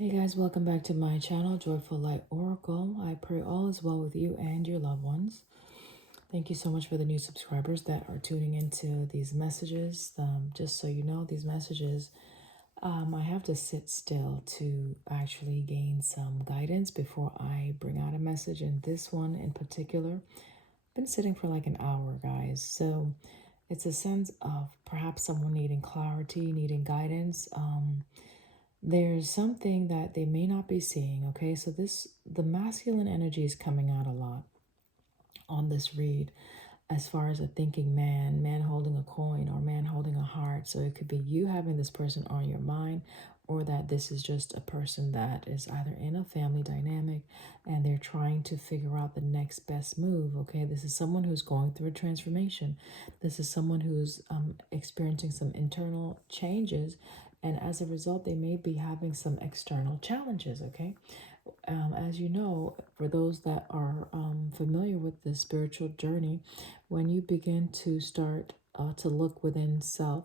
Hey guys, welcome back to my channel, Joyful Light Oracle. I pray all is well with you and your loved ones. Thank you so much for the new subscribers that are tuning into these messages. Just so you know, these messages, I have to sit still to actually gain some guidance before I bring out a message. And this one in particular, I've been sitting for like an hour, guys. So it's a sense of perhaps someone needing clarity, needing guidance. There's something that they may not be seeing. Okay, so the masculine energy is coming out a lot on this read, as far as a thinking man holding a coin or man holding a heart. So it could be you having this person on your mind, or that this is just a person that is either in a family dynamic and they're trying to figure out the next best move. Okay, this is someone who's going through a transformation. This is someone who's experiencing some internal changes, and as a result they may be having some external challenges. Okay, as you know, for those that are familiar with the spiritual journey, when you begin to start to look within self,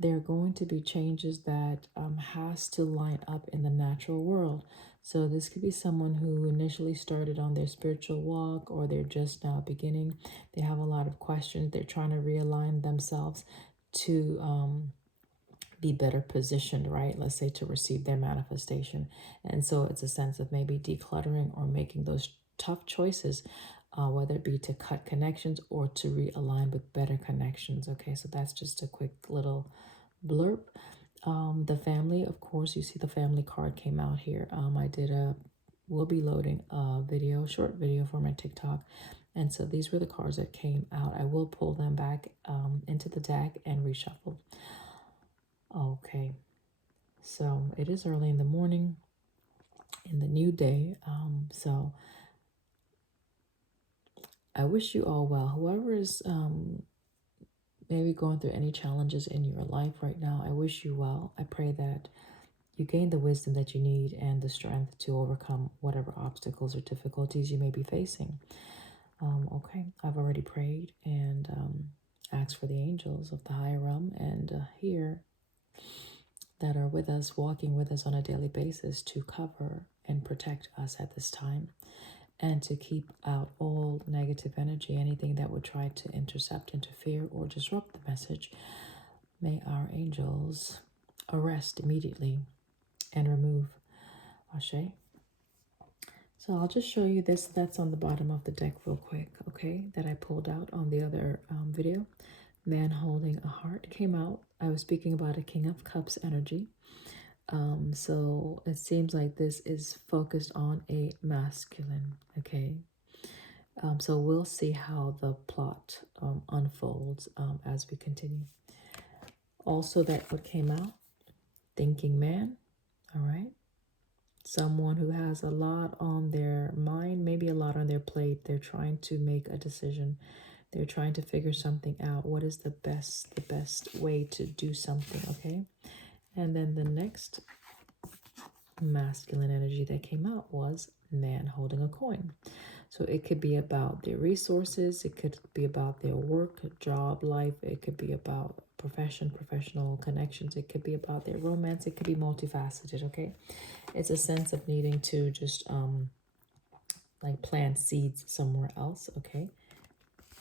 there are going to be changes that has to line up in the natural world. So this could be someone who initially started on their spiritual walk, or they're just now beginning. They have a lot of questions. They're trying to realign themselves to be better positioned, right? Let's say to receive their manifestation. And so it's a sense of maybe decluttering or making those tough choices, whether it be to cut connections or to realign with better connections. Okay, so that's just a quick little blurb. The family, of course, you see the family card came out here. Will be loading a video, short video for my TikTok. And so these were the cards that came out. I will pull them back into the deck and reshuffle. Okay, so it is early in the morning in the new day. So I wish you all well. Whoever is maybe going through any challenges in your life right now, I wish you well. I pray that you gain the wisdom that you need and the strength to overcome whatever obstacles or difficulties you may be facing. Okay, I've already prayed and asked for the angels of the higher realm and here that are with us, walking with us on a daily basis, to cover and protect us at this time, and to keep out all negative energy, anything that would try to intercept, interfere, or disrupt the message. May our angels arrest immediately and remove. Ashe. So I'll just show you this that's on the bottom of the deck real quick, okay, that I pulled out on the other video. Man holding a heart came out. I was speaking about a King of Cups energy. So it seems like this is focused on a masculine, okay? So we'll see how the plot unfolds as we continue. Also, that what came out, thinking man, all right? Someone who has a lot on their mind, maybe a lot on their plate. They're trying to make a decision. They're trying to figure something out. What is the best way to do something, okay? And then the next masculine energy that came out was man holding a coin. So it could be about their resources. It could be about their work, job, life. It could be about professional connections. It could be about their romance. It could be multifaceted, okay? It's a sense of needing to just like plant seeds somewhere else, okay?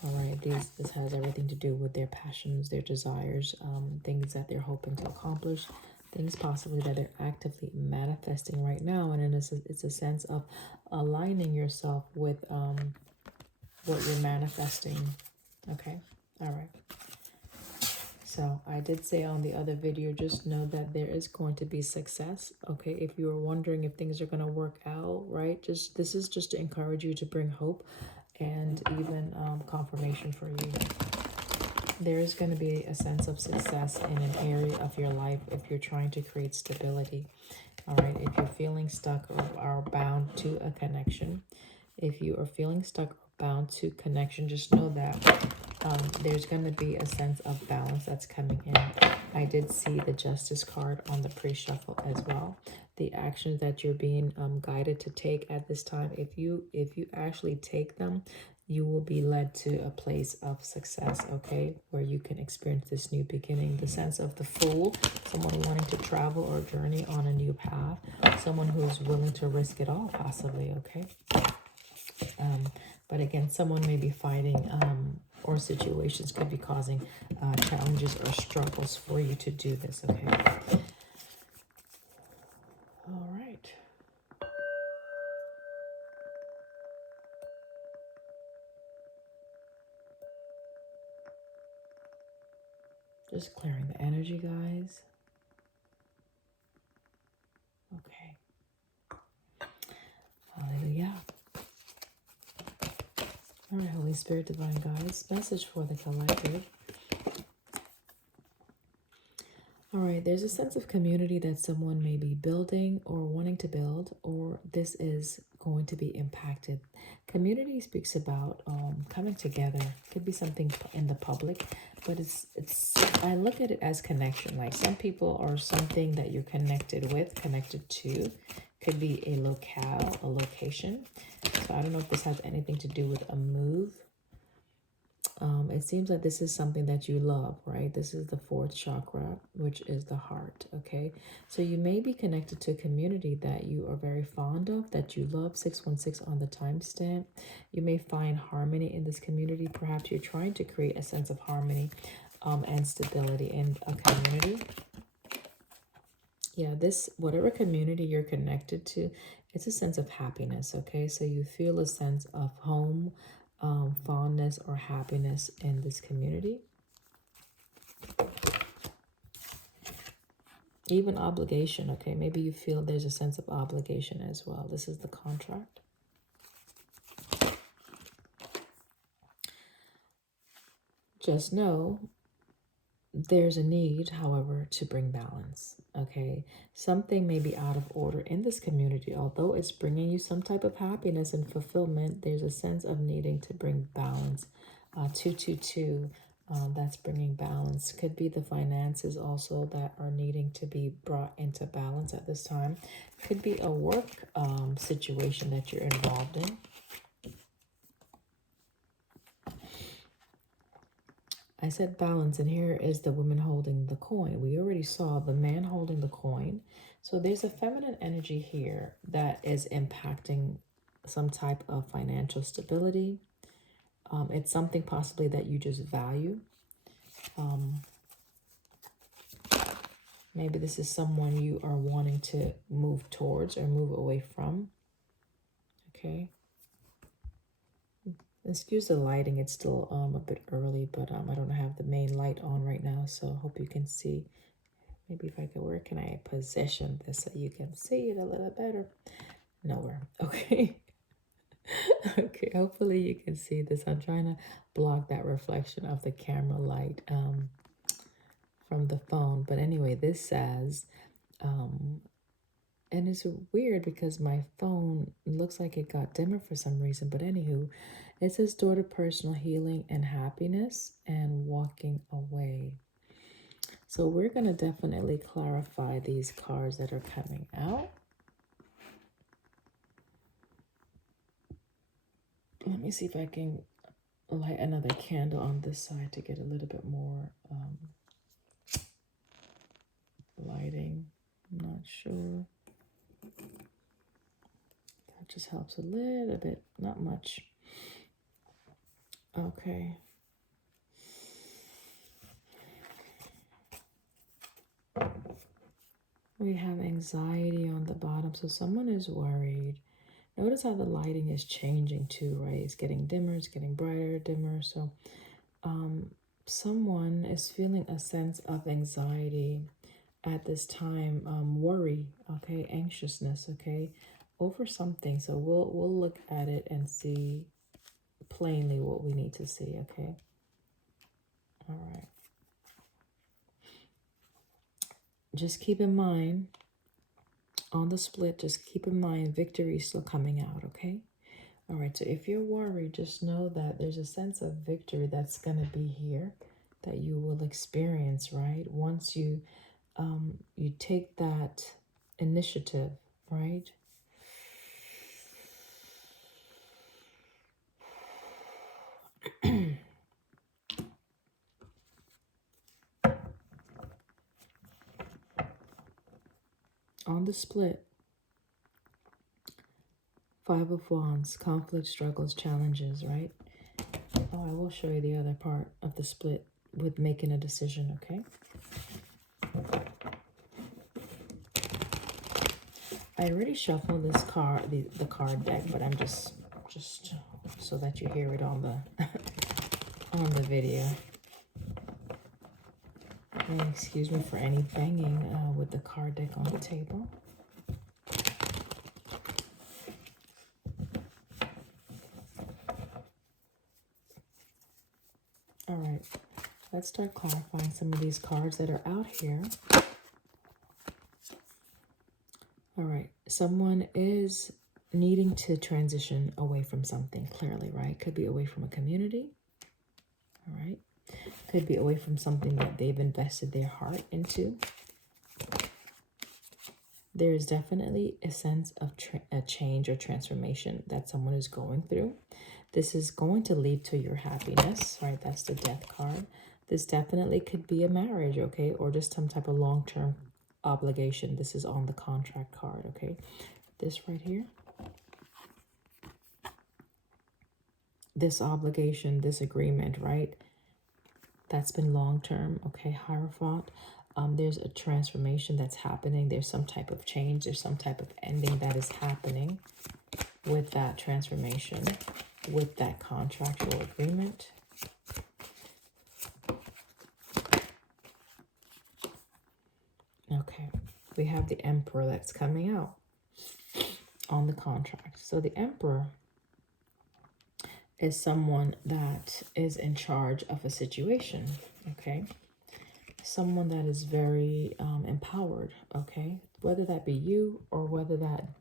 All right, this has everything to do with their passions, their desires, things that they're hoping to accomplish, things possibly that they're actively manifesting right now. And it's a sense of aligning yourself with what you're manifesting. Okay, all right. So I did say on the other video, just know that there is going to be success. Okay, if you were wondering if things are going to work out, right? This is just to encourage you, to bring hope and even confirmation for you. There is going to be a sense of success in an area of your life if you're trying to create stability. All right, if you're feeling stuck or are bound to a connection, if you are feeling stuck or bound to connection, just know that there's going to be a sense of balance that's coming in. I did see the Justice card on the pre-shuffle as well. The actions that you're being guided to take at this time, if you actually take them, you will be led to a place of success, okay, where you can experience this new beginning. The sense of the Fool, someone wanting to travel or journey on a new path, someone who's willing to risk it all, possibly, okay. But again, someone may be fighting or situations could be causing challenges or struggles for you to do this, okay. All right. Just clearing the energy, guys. Okay. Hallelujah. All right, Holy Spirit, Divine Guides, message for the collective. All right, there's a sense of community that someone may be building or wanting to build, or this is going to be impacted. Community speaks about coming together. Could be something in the public, but it's I look at it as connection. Like some people are something that you're connected with, connected to. Could be a locale, a location. So I don't know if this has anything to do with a move. It seems like this is something that you love, right? This is the fourth chakra, which is the heart, okay? So you may be connected to a community that you are very fond of, that you love, 616 on the timestamp. You may find harmony in this community. Perhaps you're trying to create a sense of harmony and stability in a community. Yeah, this, whatever community you're connected to, it's a sense of happiness, okay? So you feel a sense of home, fondness or happiness in this community. Even obligation, okay? Maybe you feel there's a sense of obligation as well. This is the contract. Just know there's a need, however, to bring balance, okay? Something may be out of order in this community. Although it's bringing you some type of happiness and fulfillment, there's a sense of needing to bring balance. 222, that's bringing balance. Could be the finances also that are needing to be brought into balance at this time. Could be a work situation that you're involved in. I said balance, and here is the woman holding the coin. We already saw the man holding the coin. So there's a feminine energy here that is impacting some type of financial stability. It's something possibly that you just value. Maybe this is someone you are wanting to move towards or move away from. Okay. Excuse the lighting. It's still a bit early, but I don't have the main light on right now, so I hope you can see. Maybe if I could, where can I position this so you can see it a little better? Nowhere. Okay. Okay, hopefully you can see this. I'm trying to block that reflection of the camera light from the phone. But anyway, this says, and it's weird because my phone looks like it got dimmer for some reason. But anywho, it says door to personal healing and happiness and walking away. So we're going to definitely clarify these cards that are coming out. Let me see if I can light another candle on this side to get a little bit more lighting. I'm not sure. That just helps a little bit, not much. Okay. We have anxiety on the bottom, so someone is worried. Notice how the lighting is changing too, right? It's getting dimmer, it's getting brighter, dimmer. So someone is feeling a sense of anxiety at this time, worry, okay, anxiousness, okay, over something. So we'll look at it and see plainly what we need to see, okay? All right. Just keep in mind, on the split, just keep in mind victory is still coming out, okay? All right, so if you're worried, just know that there's a sense of victory that's going to be here that you will experience, right? Once you take that initiative, right? On the split, 5 of Wands, conflict, struggles, challenges, right? Oh, I will show you the other part of the split with making a decision, okay? I already shuffled this card, the card deck, but I'm just so that you hear it on the on the video. And excuse me for any banging with the card deck on the table. All right, let's start clarifying some of these cards that are out here. All right, someone is needing to transition away from something, clearly, right? Could be away from a community, all right? Could be away from something that they've invested their heart into. There is definitely a sense of a change or transformation that someone is going through. This is going to lead to your happiness, right? That's the Death card. This definitely could be a marriage, okay? Or just some type of long-term obligation. This is on the contract card, okay? This right here. This obligation, this agreement, right? That's been long-term, okay? Hierophant. There's a transformation that's happening. There's some type of change. There's some type of ending that is happening with that transformation, with that contractual agreement. Okay, we have the Emperor that's coming out on the contract. So the Emperor is someone that is in charge of a situation, okay? Someone that is very empowered, okay? Whether that be you or whether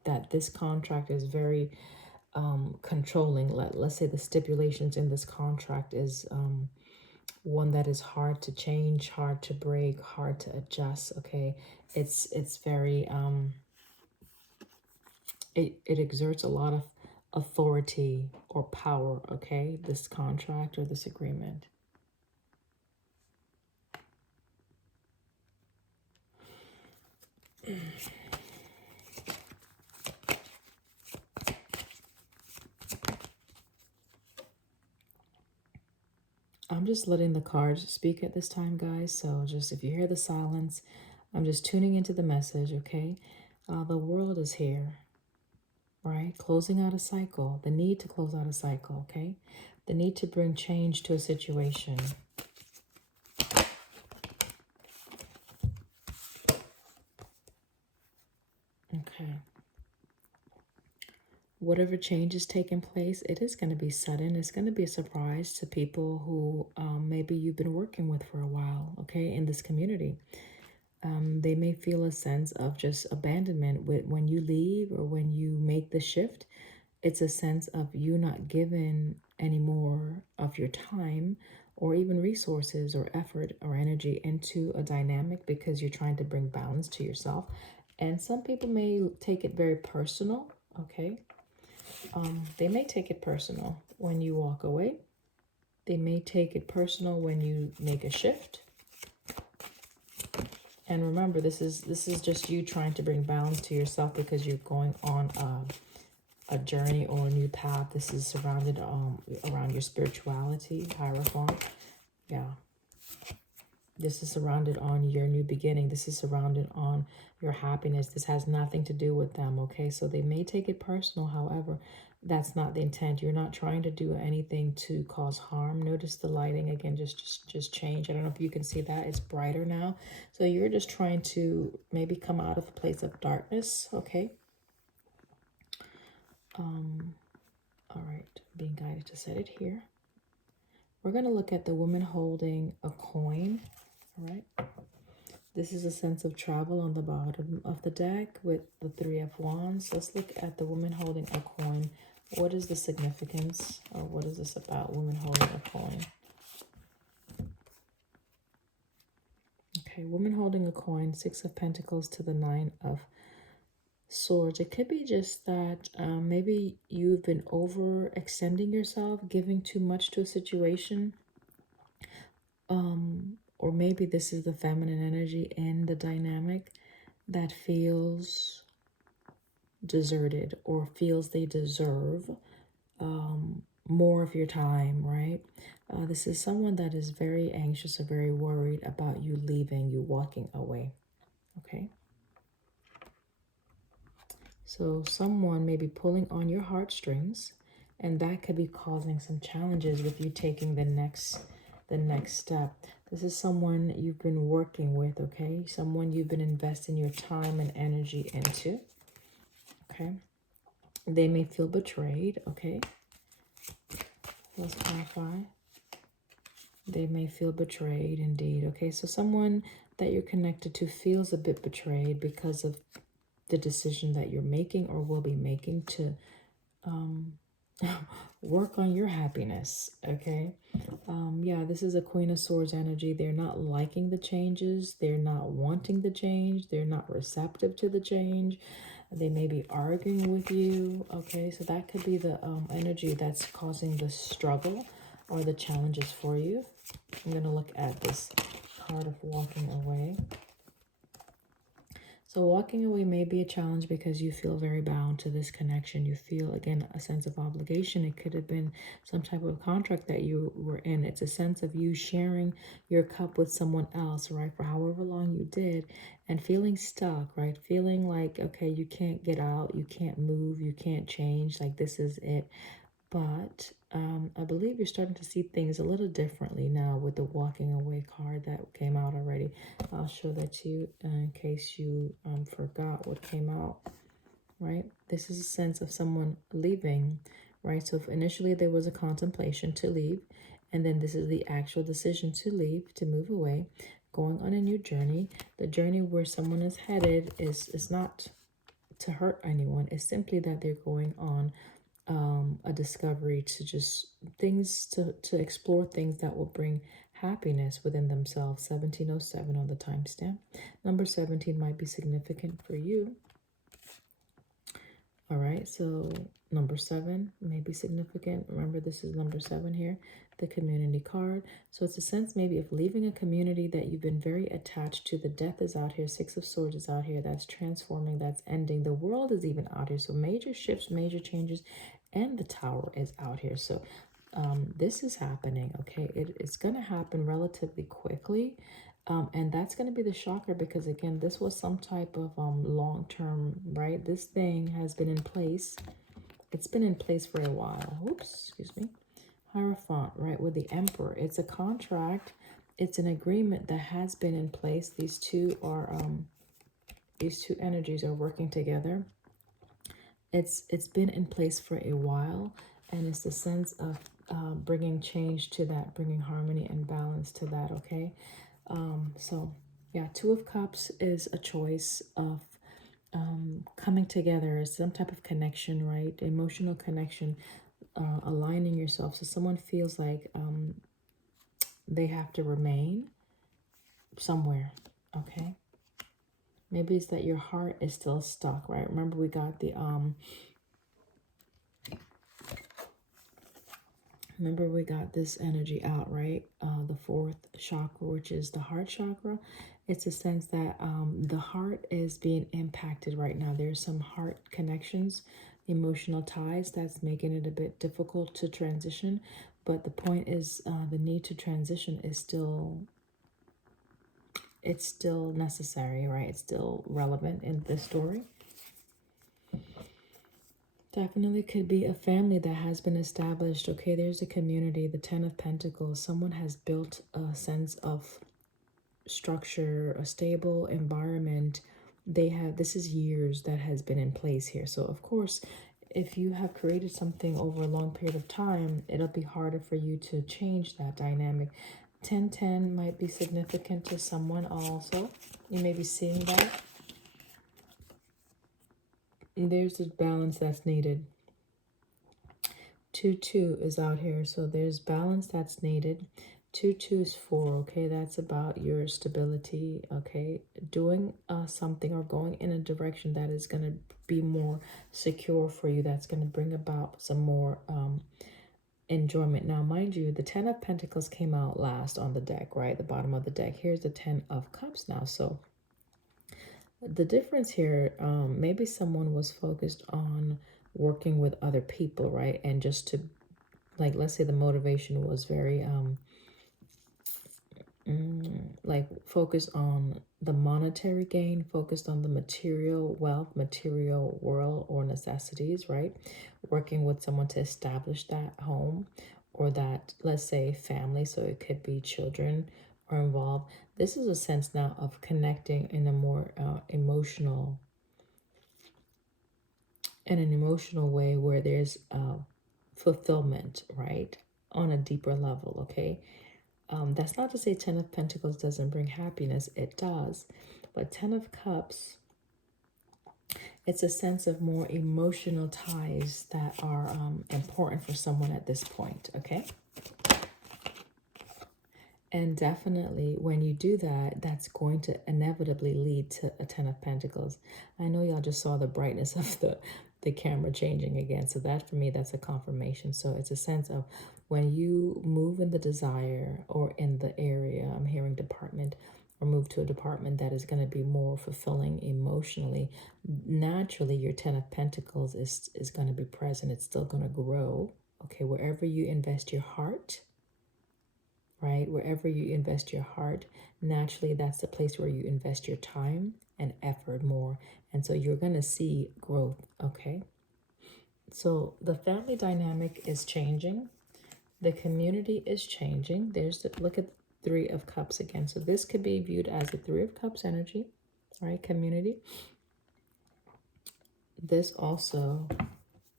that this contract is very controlling. Let's say the stipulations in this contract is one that is hard to change, hard to break, hard to adjust, okay? It's very it exerts a lot of authority or power, okay? This contract or this agreement. I'm just letting the cards speak at this time, guys. So just if you hear the silence, I'm just tuning into the message, okay? The world is here, right? Closing out a cycle, the need to close out a cycle, okay? The need to bring change to a situation. Okay. Whatever change is taking place, it is going to be sudden. It's going to be a surprise to people who maybe you've been working with for a while, okay, in this community. They may feel a sense of just abandonment when you leave or when you make the shift. It's a sense of you not giving any more of your time or even resources or effort or energy into a dynamic because you're trying to bring balance to yourself. And some people may take it very personal, okay? They may take it personal when you walk away. They may take it personal when you make a shift. And remember, this is just you trying to bring balance to yourself because you're going on a journey or a new path. This is surrounded around your spirituality, Hierophant. Yeah. This is surrounded on your new beginning. This is surrounded on your happiness. This has nothing to do with them, okay? So they may take it personal. However, that's not the intent. You're not trying to do anything to cause harm. Notice the lighting again, just change. I don't know if you can see that. It's brighter now. So you're just trying to maybe come out of a place of darkness, okay? All right, being guided to set it here. We're going to look at the woman holding a coin. All right. This is a sense of travel on the bottom of the deck with the 3 of Wands. Let's look at the woman holding a coin. What is the significance, or what is this about, woman holding a coin? Okay, woman holding a coin, 6 of Pentacles to the 9 of Swords. It could be just that maybe you've been overextending yourself, giving too much to a situation. Or maybe this is the feminine energy in the dynamic. that feels deserted or feels they deserve more of your time, right? This is someone that is very anxious or very worried about you leaving, you walking away, okay? So someone may be pulling on your heartstrings, and that could be causing some challenges with you taking the next step. This is someone you've been working with, okay? Someone you've been investing your time and energy into, okay? They may feel betrayed, okay? Let's clarify. They may feel betrayed indeed, okay? So someone that you're connected to feels a bit betrayed because of the decision that you're making or will be making to work on your happiness, okay? Yeah, this is a Queen of Swords energy. They're not liking the changes. They're not wanting the change. They're not receptive to the change. They may be arguing with you, okay? So that could be the energy that's causing the struggle or the challenges for you. I'm going to look at this card of walking away. So walking away may be a challenge because you feel very bound to this connection. You feel, again, a sense of obligation. It could have been some type of contract that you were in. It's a sense of you sharing your cup with someone else, right, for however long you did, and feeling stuck, right? Feeling like, okay, you can't get out, you can't move, you can't change, like this is it. But I believe you're starting to see things a little differently now with the walking away card that came out already. I'll show that to you in case you forgot what came out, right? This is a sense of someone leaving, right? So if initially there was a contemplation to leave, and then this is the actual decision to leave, to move away, going on a new journey. The journey where someone is headed is not to hurt anyone. It's simply that they're going on a discovery to just things to explore things that will bring happiness within themselves. 1707 on the timestamp. Number 17 might be significant for you. All right, so number 7 may be significant. Remember, this is number 7 here, the community card. So it's a sense maybe of leaving a community that you've been very attached to. The death is out here. 6 of Swords is out here. That's transforming. That's ending. The world is even out here. So major shifts, major changes, and the Tower is out here. So this is happening, okay? It's going to happen relatively quickly. And that's going to be the shocker because, again, this was some type of long-term, right? This thing has been in place. It's been in place for a while. Oops, excuse me. Hierophant, right, with the Emperor. It's a contract. It's an agreement that has been in place. These two energies are working together. It's been in place for a while, and it's the sense of bringing change to that, bringing harmony and balance to that, okay? So yeah, 2 of Cups is a choice of coming together, some type of connection, right? Emotional connection, aligning yourself. So someone feels like they have to remain somewhere, okay? Maybe it's that your heart is still stuck, right? Remember we got the remember we got this energy out, right? The 4th chakra, which is the heart chakra. It's a sense that the heart is being impacted right now. There's some heart connections, emotional ties that's making it a bit difficult to transition. But the point is the need to transition is still, it's still necessary, right? It's still relevant in this story. Definitely could be a family that has been established. Okay, there's a community, the 10 of Pentacles. Someone has built a sense of structure, a stable environment. They have, this is years that has been in place here. So of course, if you have created something over a long period of time, it'll be harder for you to change that dynamic. 1010 might be significant to someone also. You may be seeing that. There's a balance that's needed. 2-2 is out here, so there's balance that's needed. 2-2 is 4, okay? That's about your stability, okay? Doing something or going in a direction that is going to be more secure for you. That's going to bring about some more enjoyment. Now, mind you, the 10 of Pentacles came out last on the deck, right? The bottom of the deck. Here's the 10 of Cups now. So The difference here, maybe someone was focused on working with other people, right? And just to, like, let's say the motivation was very, like, focused on the monetary gain, focused on the material wealth, material world, or necessities, right? Working with someone to establish that home or that, let's say, family. So it could be children are involved. This is a sense now of connecting in a more emotional, in an emotional way where there's fulfillment, right? On a deeper level, okay? That's not to say 10 of Pentacles doesn't bring happiness. It does. But 10 of Cups, it's a sense of more emotional ties that are important for someone at this point, okay? And definitely when you do that, that's going to inevitably lead to a 10 of Pentacles. I know y'all just saw the brightness of the camera changing again. So that, for me, that's a confirmation. So it's a sense of when you move in the desire or in the area, I'm hearing department, or move to a department that is going to be more fulfilling emotionally, naturally your 10 of Pentacles is going to be present. It's still going to grow. Okay, wherever you invest your heart, right? Wherever you invest your heart, naturally that's the place where you invest your time and effort more. And so you're going to see growth, okay? So the family dynamic is changing. The community is changing. There's the, look at Three of Cups again. So this could be viewed as the Three of Cups energy, right? Community. This also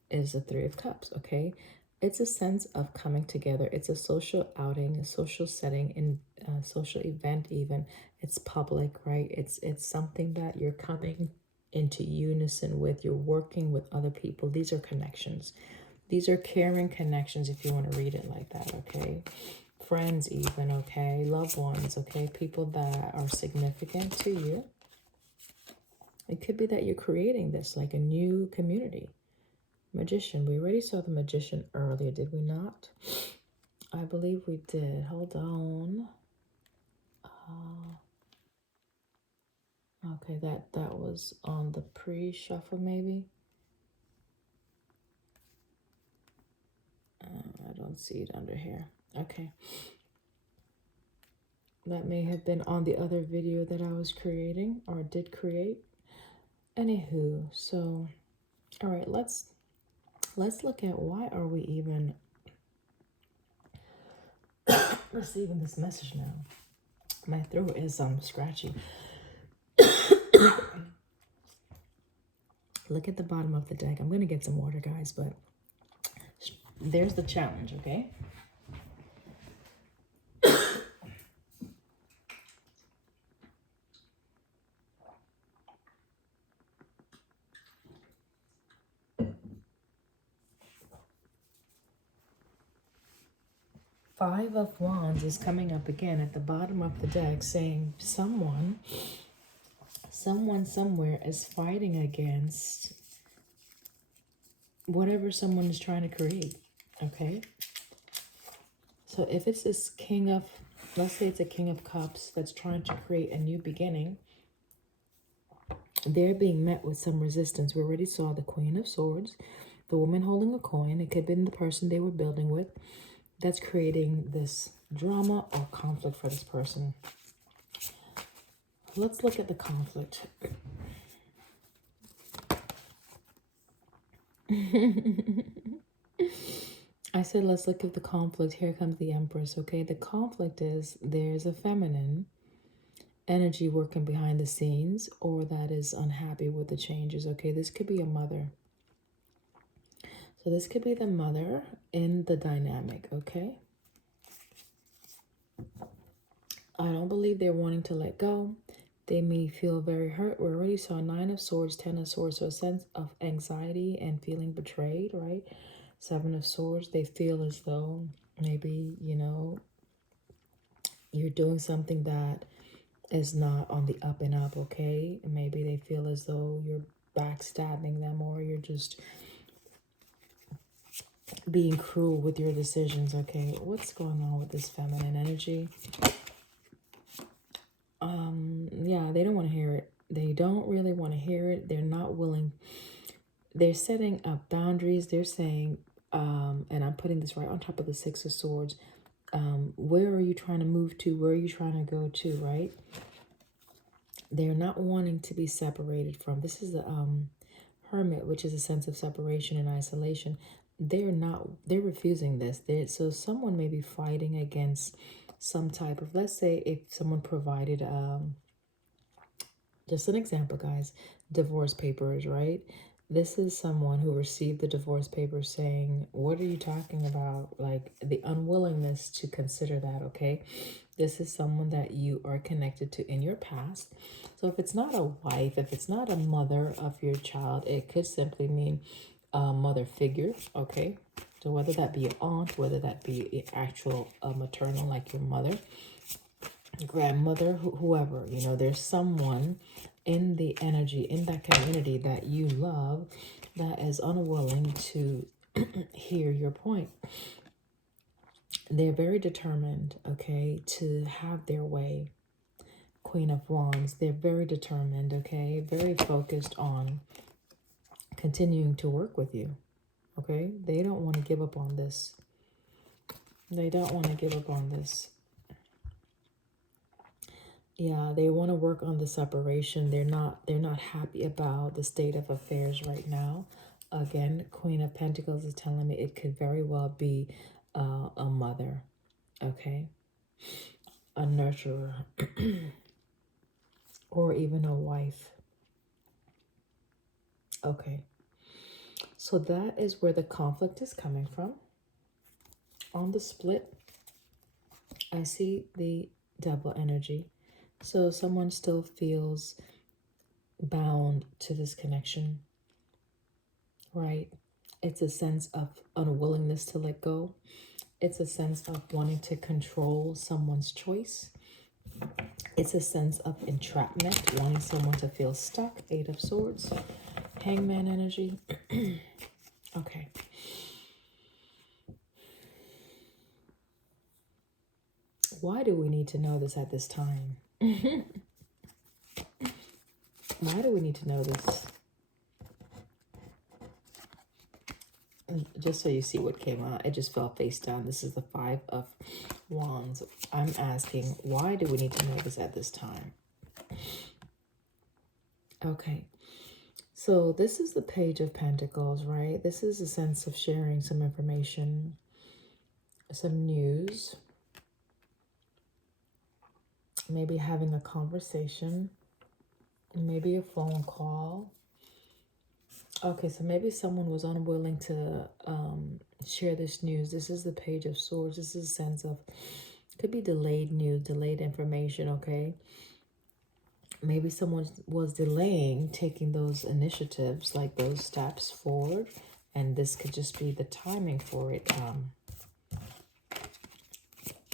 is the Three of Cups, okay? It's a sense of coming together. It's a social outing, a social setting, in a social event even. It's public, right? It's something that you're coming into unison with. You're working with other people. These are connections. These are caring connections, if you want to read it like that, okay? Friends even, okay? Loved ones, okay? People that are significant to you. It could be that you're creating this, like a new community. Magician. We already saw the Magician earlier, did we not? I believe we did. Hold on. Okay, that was on the pre-shuffle, maybe. I don't see it under here. Okay. That may have been on the other video that I was creating or did create. Anywho, so, all right, let's look at why are we even receiving this message now. My throat is scratchy. Look at the bottom of the deck. I'm going to get some water, guys, but there's the challenge, okay? Five of Wands is coming up again at the bottom of the deck, saying someone somewhere is fighting against whatever someone is trying to create, okay? So if it's this King of, let's say it's a King of Cups that's trying to create a new beginning, they're being met with some resistance. We already saw the Queen of Swords, the woman holding a coin. It could have been the person they were building with that's creating this drama or conflict for this person. Let's look at the conflict. I said let's look at the conflict. Here comes the Empress, okay? The conflict is there's a feminine energy working behind the scenes or that is unhappy with the changes, okay? This could be a mother. So this could be the mother in the dynamic, okay? I don't believe they're wanting to let go. They may feel very hurt. We already saw 9 of Swords, 10 of Swords, so a sense of anxiety and feeling betrayed, right? 7 of Swords, they feel as though maybe, you know, you're doing something that is not on the up and up, okay? Maybe they feel as though you're backstabbing them or you're just being cruel with your decisions, okay? What's going on with this feminine energy? Yeah, they don't want to hear it. They don't really want to hear it. They're not willing. They're setting up boundaries. They're saying, and I'm putting this right on top of the Six of Swords. Where are you trying to move to? Where are you trying to go to, right? They're not wanting to be separated from. This is the Hermit, which is a sense of separation and isolation. They're refusing this. So someone may be fighting against some type of, let's say if someone provided, just an example, guys, divorce papers, right? This is someone who received the divorce papers saying, what are you talking about? Like the unwillingness to consider that, okay? This is someone that you are connected to in your past. So if it's not a wife, if it's not a mother of your child, it could simply mean a mother figure, okay? So whether that be an aunt, whether that be an actual maternal, like your mother, grandmother, whoever, you know, there's someone in the energy, in that community that you love that is unwilling to hear your point. They're very determined, okay, to have their way. Queen of Wands, they're very determined, okay, very focused on continuing to work with you, okay? They don't want to give up on this. They don't want to give up on this. Yeah, they want to work on the separation. They're not happy about the state of affairs right now. Again, Queen of Pentacles is telling me it could very well be a mother, okay? A nurturer, or even a wife. Okay. So that is where the conflict is coming from. On the split, I see the Devil energy. So someone still feels bound to this connection, right? It's a sense of unwillingness to let go. It's a sense of wanting to control someone's choice. It's a sense of entrapment, wanting someone to feel stuck. Eight of Swords, Hangman energy. Okay. Why do we need to know this at this time? Why do we need to know this? Just so you see what came out, it just fell face down. This is the Five of Wands. I'm asking, why do we need to know this at this time? Okay. So this is the Page of Pentacles, right? This is a sense of sharing some information, some news, maybe having a conversation, maybe a phone call. Okay, so maybe someone was unwilling to share this news. This is the Page of Swords. This is a sense of, could be delayed news, delayed information, okay? Maybe someone was delaying taking those initiatives, like those steps forward, and this could just be the timing for it.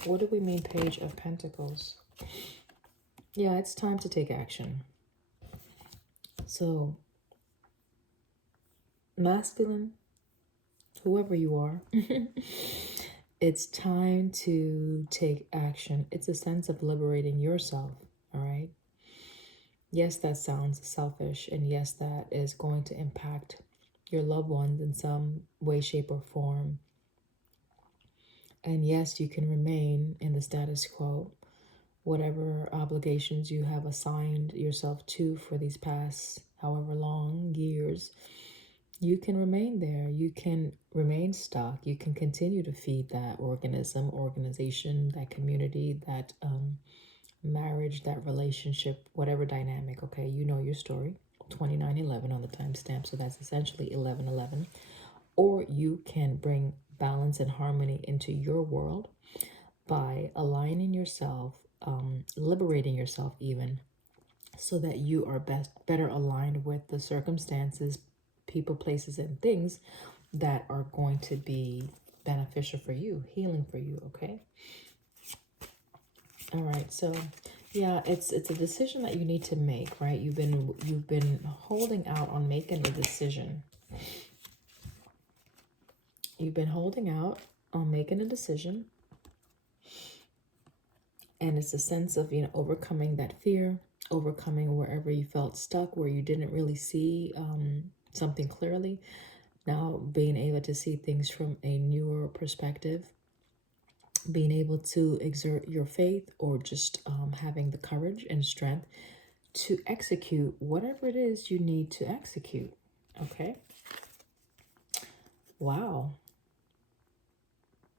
What do we mean, Page of Pentacles? Yeah, it's time to take action. So, masculine, whoever you are, it's time to take action. It's a sense of liberating yourself, all right? Yes, that sounds selfish, and yes, that is going to impact your loved ones in some way, shape, or form. And yes, you can remain in the status quo, whatever obligations you have assigned yourself to for these past however long years. You can remain there. You can remain stuck. You can continue to feed that organism, organization, that community, that marriage, that relationship, whatever dynamic, okay? You know your story. 2911 on the timestamp, so that's essentially 1111. Or you can bring balance and harmony into your world by aligning yourself, liberating yourself even, so that you are better aligned with the circumstances, people, places, and things that are going to be beneficial for you, healing for you, okay? All right, so yeah, it's a decision that you need to make, right? You've been holding out on making a decision. You've been holding out on making a decision. And it's a sense of, overcoming that fear, overcoming wherever you felt stuck, where you didn't really see something clearly. Now being able to see things from a newer perspective, being able to exert your faith, or just having the courage and strength to execute whatever it is you need to execute. Okay. Wow.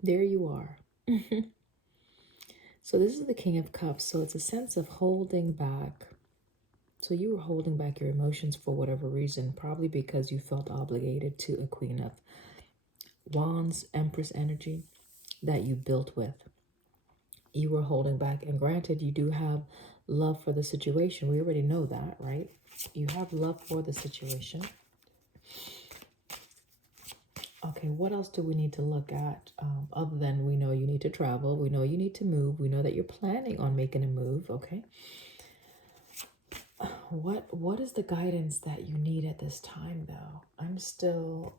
There you are. So this is the King of Cups. So it's a sense of holding back. So you were holding back your emotions for whatever reason, probably because you felt obligated to a Queen of Wands, Empress energy that you built with. You were holding back. And granted, you do have love for the situation. We already know that, right? You have love for the situation. Okay, what else do we need to look at other than we know you need to travel, we know you need to move, we know that you're planning on making a move, okay? What is the guidance that you need at this time, though? I'm still...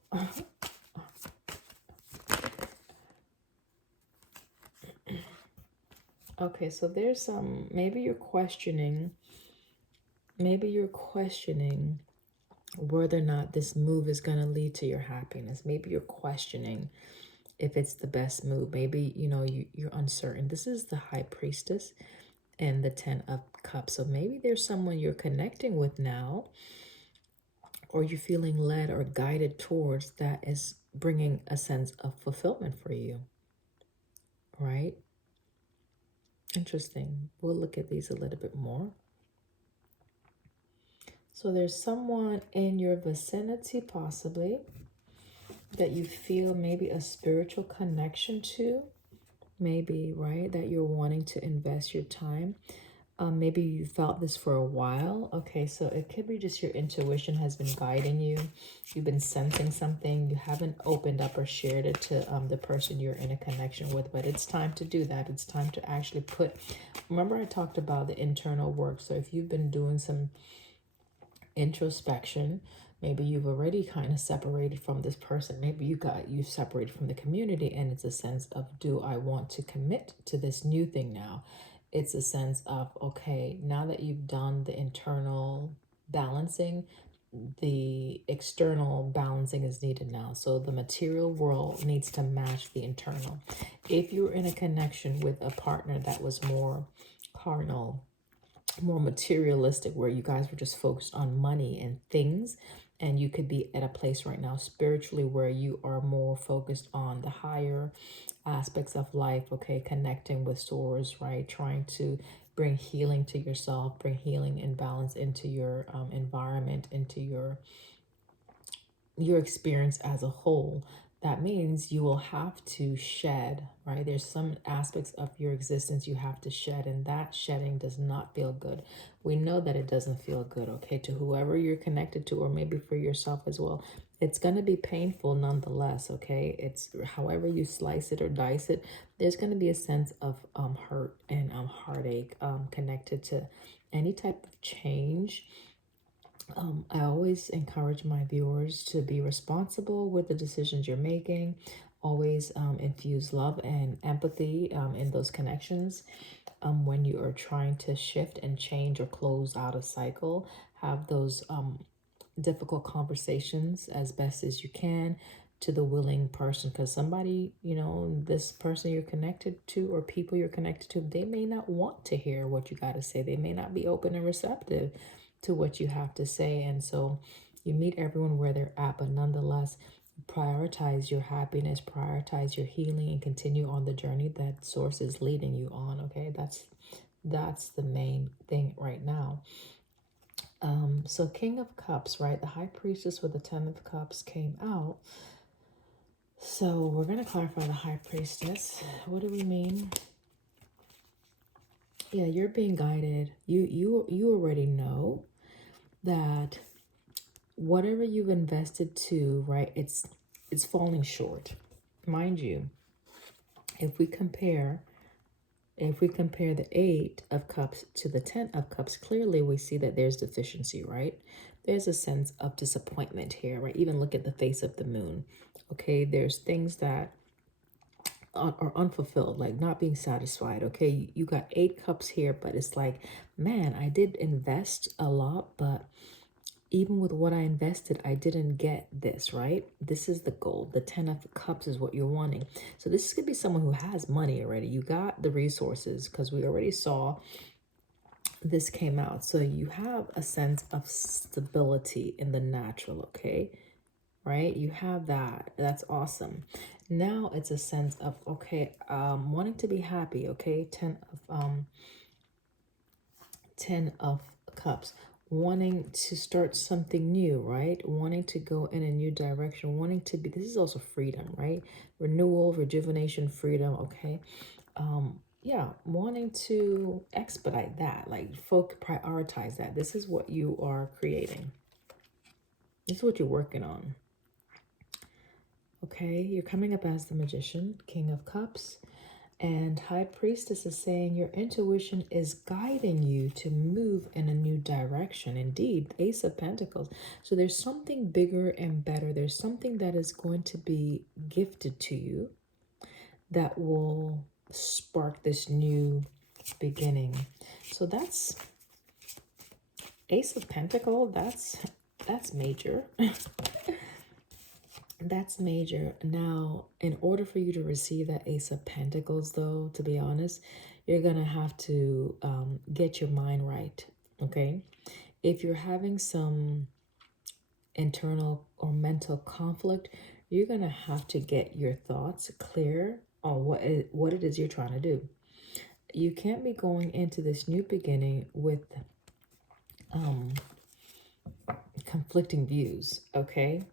Okay, so there's some... Maybe you're questioning whether or not this move is going to lead to your happiness. Maybe you're questioning if it's the best move. Maybe, you know, you're uncertain. This is the High Priestess and the 10 of Cups. So maybe there's someone you're connecting with now, or you're feeling led or guided towards, that is bringing a sense of fulfillment for you, right? Interesting. We'll look at these a little bit more. So there's someone in your vicinity, possibly, that you feel maybe a spiritual connection to, maybe, right? That you're wanting to invest your time. Maybe you felt this for a while. Okay, so it could be just your intuition has been guiding you. You've been sensing something. You haven't opened up or shared it to the person you're in a connection with, but it's time to do that. It's time to actually put... Remember I talked about the internal work. So if you've been doing some introspection, maybe you've already kind of separated from this person. Maybe you separated from the community, and it's a sense of, do I want to commit to this new thing now? It's a sense of, okay, now that you've done the internal balancing, the external balancing is needed now. So the material world needs to match the internal. If you're in a connection with a partner that was more carnal, more materialistic, where you guys were just focused on money and things, and you could be at a place right now spiritually where you are more focused on the higher aspects of life, okay, connecting with source, right, trying to bring healing to yourself, bring healing and balance into your environment, into your experience as a whole. That means you will have to shed, right? There's some aspects of your existence you have to shed, and that shedding does not feel good. We know that it doesn't feel good, okay, to whoever you're connected to, or maybe for yourself as well. It's going to be painful nonetheless, okay? It's however you slice it or dice it, there's going to be a sense of hurt and heartache connected to any type of change. I always encourage my viewers to be responsible with the decisions you're making. Always infuse love and empathy in those connections. When you are trying to shift and change or close out a cycle, have those difficult conversations as best as you can to the willing person, because somebody, you know, this person you're connected to, or people you're connected to, they may not want to hear what you got to say. They may not be open and receptive to what you have to say. And so you meet everyone where they're at, but nonetheless, prioritize your happiness, prioritize your healing, and continue on the journey that source is leading you on. Okay, that's the main thing right now. So King of Cups, right? The High Priestess with the 10 of Cups came out. So we're going to clarify the High Priestess. What do we mean? Yeah, you're being guided. You already know that whatever you've invested to, right, it's falling short. Mind you, if we compare the 8 of Cups to the 10 of Cups, clearly we see that there's deficiency, right? There's a sense of disappointment here, right? Even look at the face of the moon. Okay, there's things that or unfulfilled, like not being satisfied. Okay, you got 8 cups here, but it's like, man, I did invest a lot, but even with what I invested, I didn't get this, right? This is the goal. The 10 of cups is what you're wanting. So this could be someone who has money already. You got the resources, because we already saw this came out. So you have a sense of stability in the natural, okay? Right? You have that. That's awesome. Now it's a sense of, okay, wanting to be happy, okay? 10 of cups, wanting to start something new, right? Wanting to go in a new direction, wanting to be, this is also freedom, right? Renewal, rejuvenation, freedom, okay? Yeah, wanting to expedite that, like prioritize that. This is what you are creating. This is what you're working on. Okay, you're coming up as the Magician, King of Cups. And High Priestess is saying your intuition is guiding you to move in a new direction. Indeed, Ace of Pentacles. So there's something bigger and better. There's something that is going to be gifted to you that will spark this new beginning. So that's Ace of Pentacles. That's major. That's major. Now, in order for you to receive that Ace of Pentacles, though, to be honest, you're going to have to get your mind right, okay? If you're having some internal or mental conflict, you're going to have to get your thoughts clear on what it is you're trying to do. You can't be going into this new beginning with conflicting views, okay?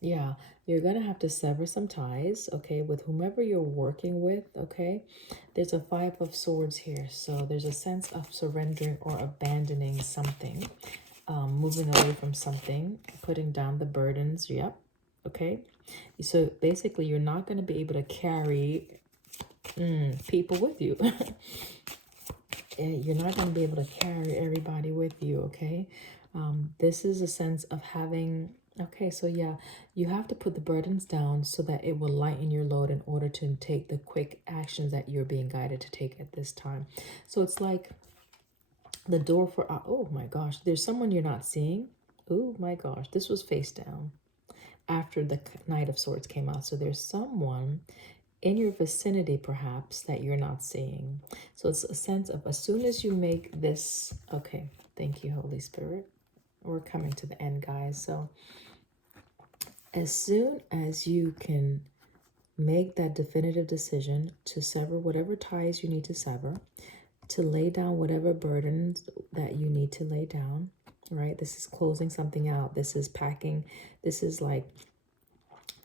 Yeah, you're going to have to sever some ties, okay, with whomever you're working with, okay? There's a 5 of Swords here, so there's a sense of surrendering or abandoning something, moving away from something, putting down the burdens, yep, okay? So basically, you're not going to be able to carry people with you. You're not going to be able to carry everybody with you, okay? This is a sense of having, okay, so yeah, you have to put the burdens down so that it will lighten your load in order to take the quick actions that you're being guided to take at this time. So it's like the door for, oh my gosh, there's someone you're not seeing. Oh my gosh, this was face down after the Knight of Swords came out. So there's someone in your vicinity perhaps that you're not seeing. So it's a sense of, as soon as you make this, okay, thank you, Holy Spirit. We're coming to the end, guys. So as soon as you can make that definitive decision to sever whatever ties you need to sever, to lay down whatever burdens that you need to lay down, right? This is closing something out. This is packing. This is like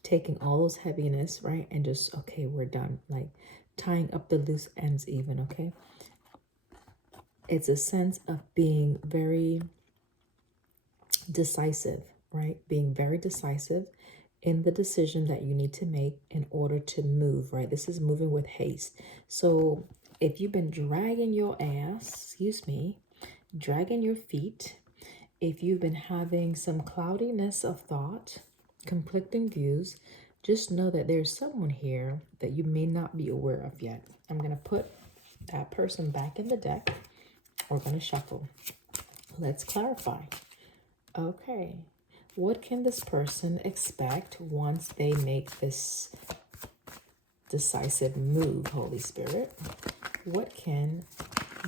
taking all those heaviness, right? And just, okay, we're done. Like tying up the loose ends even, okay? It's a sense of being very decisive, right? Being very decisive in the decision that you need to make in order to move, right? This is moving with haste. So if you've been dragging your ass, excuse me, dragging your feet, if you've been having some cloudiness of thought, conflicting views, just know that there's someone here that you may not be aware of yet. I'm going to put that person back in the deck. We're going to shuffle. Let's clarify. Okay. What can this person expect once they make this decisive move, Holy Spirit? What can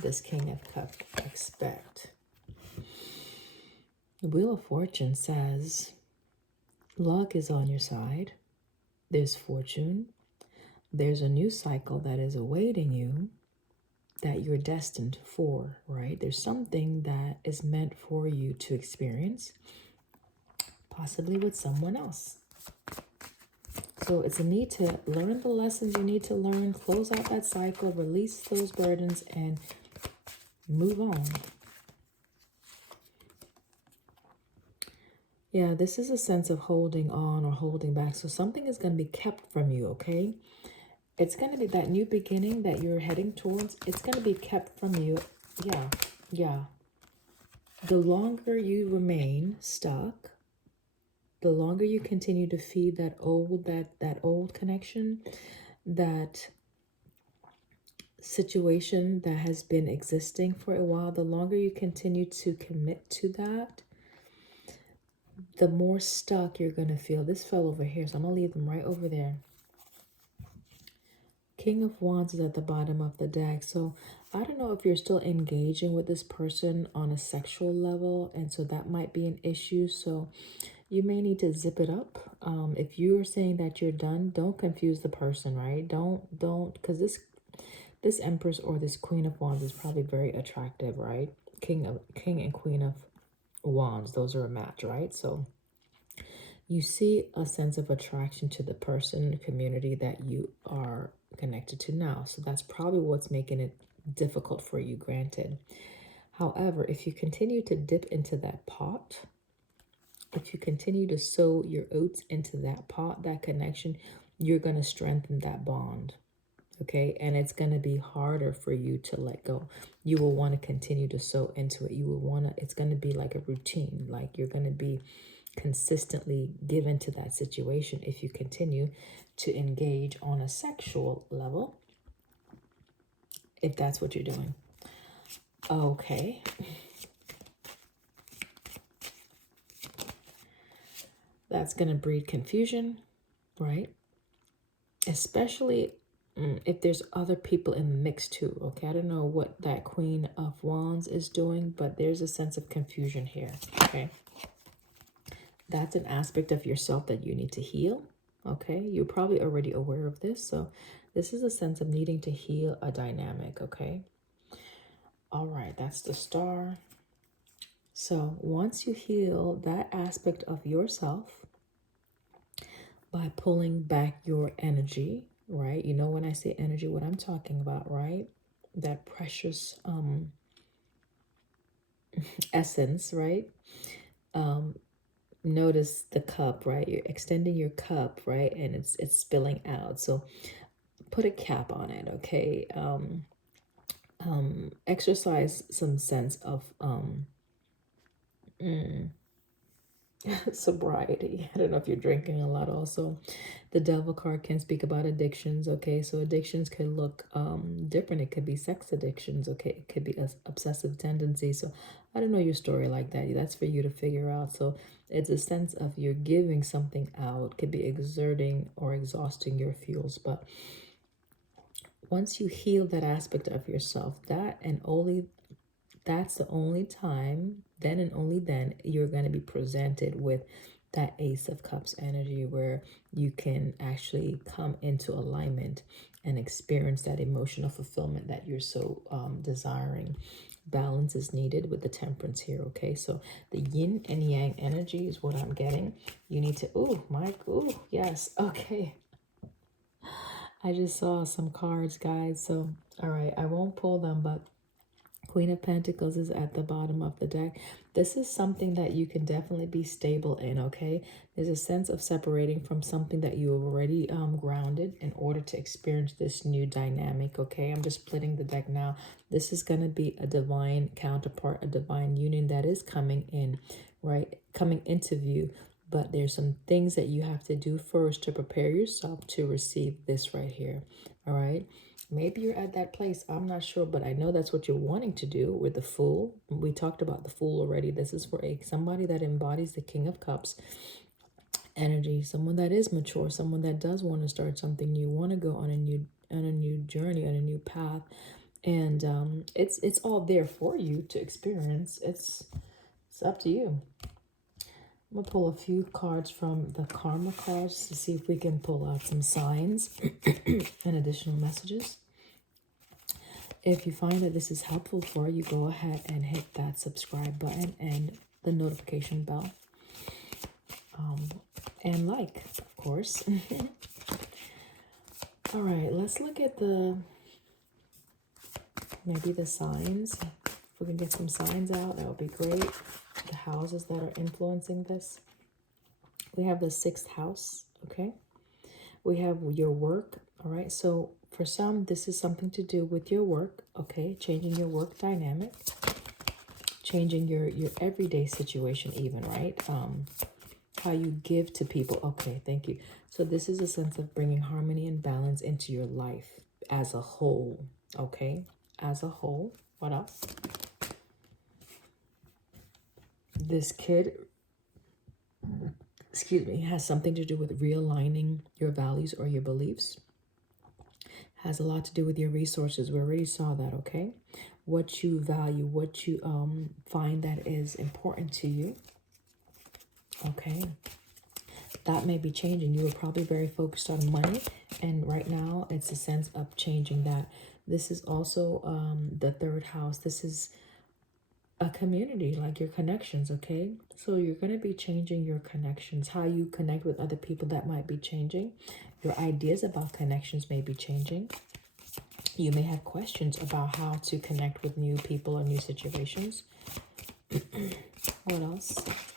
this King of Cups expect? The Wheel of Fortune says, luck is on your side. There's fortune. There's a new cycle that is awaiting you that you're destined for, right? There's something that is meant for you to experience, possibly with someone else. So it's a need to learn the lessons you need to learn, close out that cycle, release those burdens, and move on. Yeah, this is a sense of holding on or holding back. So something is going to be kept from you, okay? It's going to be that new beginning that you're heading towards. It's going to be kept from you. Yeah. The longer you remain stuck, the longer you continue to feed that old connection, that situation that has been existing for a while, the longer you continue to commit to that, the more stuck you're going to feel. This fell over here, so I'm going to leave them right over there. King of Wands is at the bottom of the deck. So I don't know if you're still engaging with this person on a sexual level, and so that might be an issue. So you may need to zip it up. If you're saying that you're done, don't confuse the person, right? Don't, because this Empress or this Queen of Wands is probably very attractive, right? King and Queen of Wands, those are a match, right? So you see a sense of attraction to the person, the community that you are connected to now. So that's probably what's making it difficult for you, granted. However, if you continue to dip into that pot, if you continue to sow your oats into that pot, that connection, you're going to strengthen that bond. Okay, and it's going to be harder for you to let go. You will want to continue to sow into it. You will want to, it's going to be like a routine, like you're going to be consistently given to that situation if you continue to engage on a sexual level, if that's what you're doing. Okay. That's going to breed confusion, right? Especially if there's other people in the mix too, okay? I don't know what that Queen of Wands is doing, but there's a sense of confusion here, okay? That's an aspect of yourself that you need to heal, okay? You're probably already aware of this, so this is a sense of needing to heal a dynamic, okay? All right, that's the Star. So once you heal that aspect of yourself by pulling back your energy, right? You know when I say energy, what I'm talking about, right? That precious essence, right? Notice the cup, right? You're extending your cup, right? And it's spilling out. So put a cap on it, okay? Exercise some sense of sobriety. I don't know if you're drinking a lot also. The Devil card can speak about addictions, okay? So addictions could look different. It could be sex addictions, okay? It could be a obsessive tendency. So I don't know your story like that. That's for you to figure out. So it's a sense of you're giving something out. It could be exerting or exhausting your fuels. But once you heal that aspect of yourself, that's the only time, then and only then, you're going to be presented with that Ace of Cups energy where you can actually come into alignment and experience that emotional fulfillment that you're so desiring. Balance is needed with the Temperance here, okay? So the yin and yang energy is what I'm getting. You need to, oh, Mike, oh, yes, okay. I just saw some cards, guys. So, all right, I won't pull them, but Queen of Pentacles is at the bottom of the deck. This is something that you can definitely be stable in, okay? There's a sense of separating from something that you have already grounded in order to experience this new dynamic, okay? I'm just splitting the deck now. This is going to be a divine counterpart, a divine union that is coming in, right? Coming into view. But there's some things that you have to do first to prepare yourself to receive this right here, all right? Maybe you're at that place. I'm not sure, but I know that's what you're wanting to do with the Fool. We talked about the Fool already. This is for somebody that embodies the King of Cups energy, someone that is mature, someone that does want to start something new, want to go on a new journey, on a new path. And it's all there for you to experience. It's up to you. I'm going to pull a few cards from the Karma cards to see if we can pull out some signs and additional messages. If you find that this is helpful for you, go ahead and hit that subscribe button and the notification bell. And like, of course. All right, let's look at maybe the signs. If we can get some signs out, that would be great. The houses that are influencing this. We have the 6th house, okay? We have your work, all right? So for some, this is something to do with your work, okay? Changing your work dynamic, changing your everyday situation even, right? How you give to people. Okay, thank you. So this is a sense of bringing harmony and balance into your life as a whole, okay, as a whole. What else? This kid, excuse me, has something to do with realigning your values or your beliefs. Has a lot to do with your resources. We already saw that, okay? What you value, what you find that is important to you, okay? That may be changing. You were probably very focused on money, and right now it's a sense of changing that. This is also the third house. This is a community, like your connections, okay? So you're going to be changing your connections. How you connect with other people, that might be changing. Your ideas about connections may be changing. You may have questions about how to connect with new people or new situations. What else?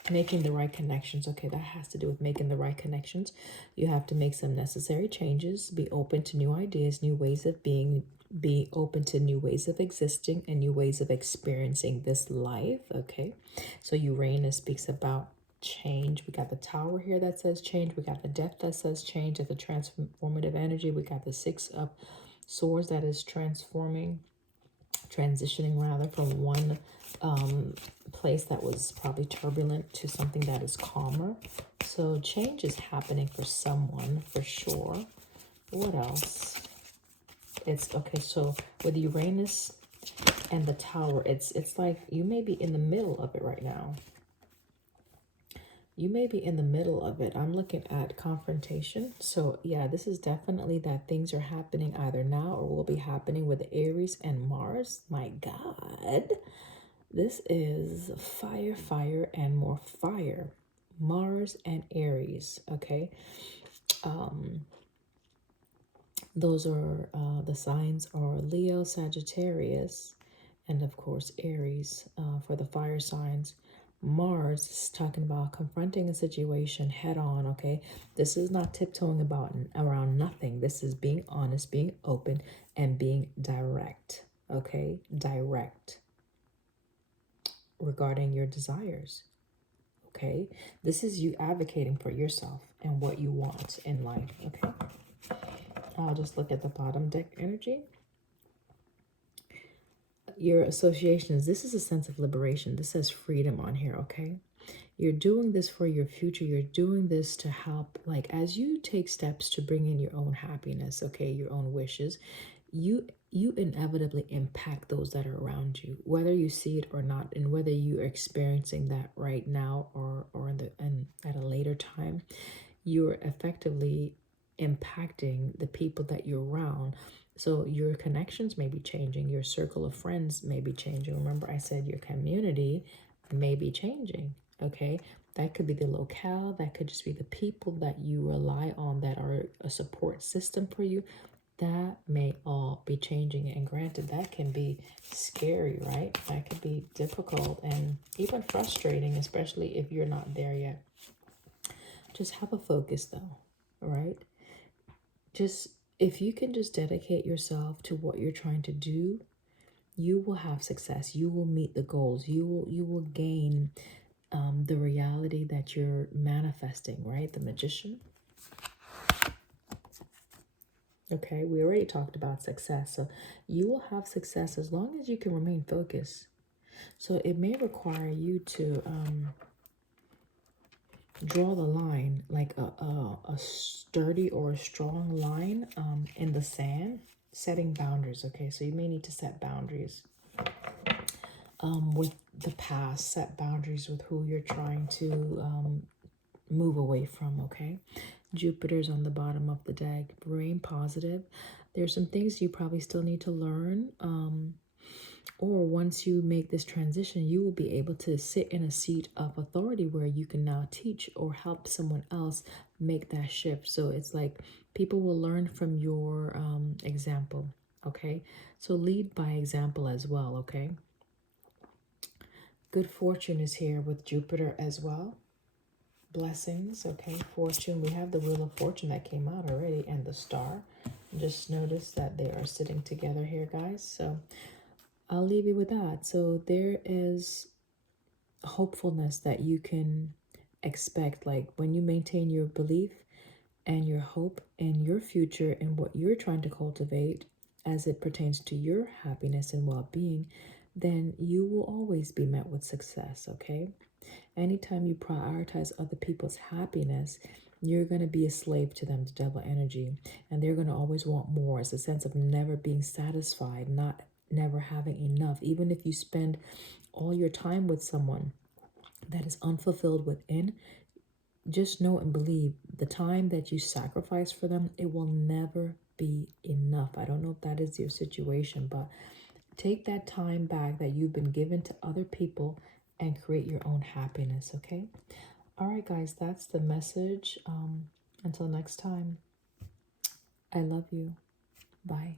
Making the right connections. Okay, that has to do with making the right connections. You have to make some necessary changes. Be open to new ideas, new ways of being. Be open to new ways of existing and new ways of experiencing this life. Okay, so Uranus speaks about change. We got the Tower here that says change. We got the Death that says change. It's a transformative energy. We got the Six of Swords that is transitioning rather from one place that was probably turbulent to something that is calmer. So change is happening for someone for sure. What else? It's okay. So with Uranus and the Tower, it's like you may be in the middle of it right now. You may be in the middle of it. I'm looking at confrontation. So yeah, this is definitely that things are happening either now or will be happening with Aries and Mars. My God, this is fire, fire, and more fire. Mars and Aries, okay? Those are the signs are Leo, Sagittarius, and of course Aries for the fire signs. Mars is talking about confronting a situation head on, okay? This is not tiptoeing about around nothing. This is being honest, being open, and being direct, okay? Direct regarding your desires, okay? This is you advocating for yourself and what you want in life, okay? I'll just look at the bottom deck energy. Your associations, this is a sense of liberation. This says freedom on here, okay? You're doing this for your future. You're doing this to help, like, as you take steps to bring in your own happiness, okay, your own wishes, you inevitably impact those that are around you, whether you see it or not, and whether you are experiencing that right now or at a later time, you're effectively impacting the people that you're around. So your connections may be changing. Your circle of friends may be changing. Remember, I said your community may be changing, okay? That could be the locale. That could just be the people that you rely on that are a support system for you. That may all be changing. And granted, that can be scary, right? That could be difficult and even frustrating, especially if you're not there yet. Just have a focus though, all right? Just if you can just dedicate yourself to what you're trying to do, you will have success. You will meet the goals. You will gain the reality that you're manifesting, right? The Magician. Okay, we already talked about success. So you will have success as long as you can remain focused. So it may require you to draw the line, like a sturdy or a strong line in the sand, setting boundaries. Okay, so you may need to set boundaries with the past, set boundaries with who you're trying to move away from, okay? Jupiter's on the bottom of the deck. Remain positive. There's some things you probably still need to learn. Or once you make this transition, you will be able to sit in a seat of authority where you can now teach or help someone else make that shift. So it's like people will learn from your example, okay? So lead by example as well, okay? Good fortune is here with Jupiter as well. Blessings, okay? Fortune, we have the Wheel of Fortune that came out already and the Star. Just notice that they are sitting together here, guys. So I'll leave you with that. So there is hopefulness that you can expect, like when you maintain your belief and your hope and your future and what you're trying to cultivate, as it pertains to your happiness and well-being, then you will always be met with success, okay? Anytime you prioritize other people's happiness, you're going to be a slave to them, the devil energy, and they're going to always want more. It's a sense of never being satisfied, not never having enough. Even if you spend all your time with someone that is unfulfilled within, just know and believe the time that you sacrifice for them, it will never be enough. I don't know if that is your situation, but take that time back that you've been given to other people and create your own happiness, okay? All right, guys, that's the message. Until next time, I love you. Bye.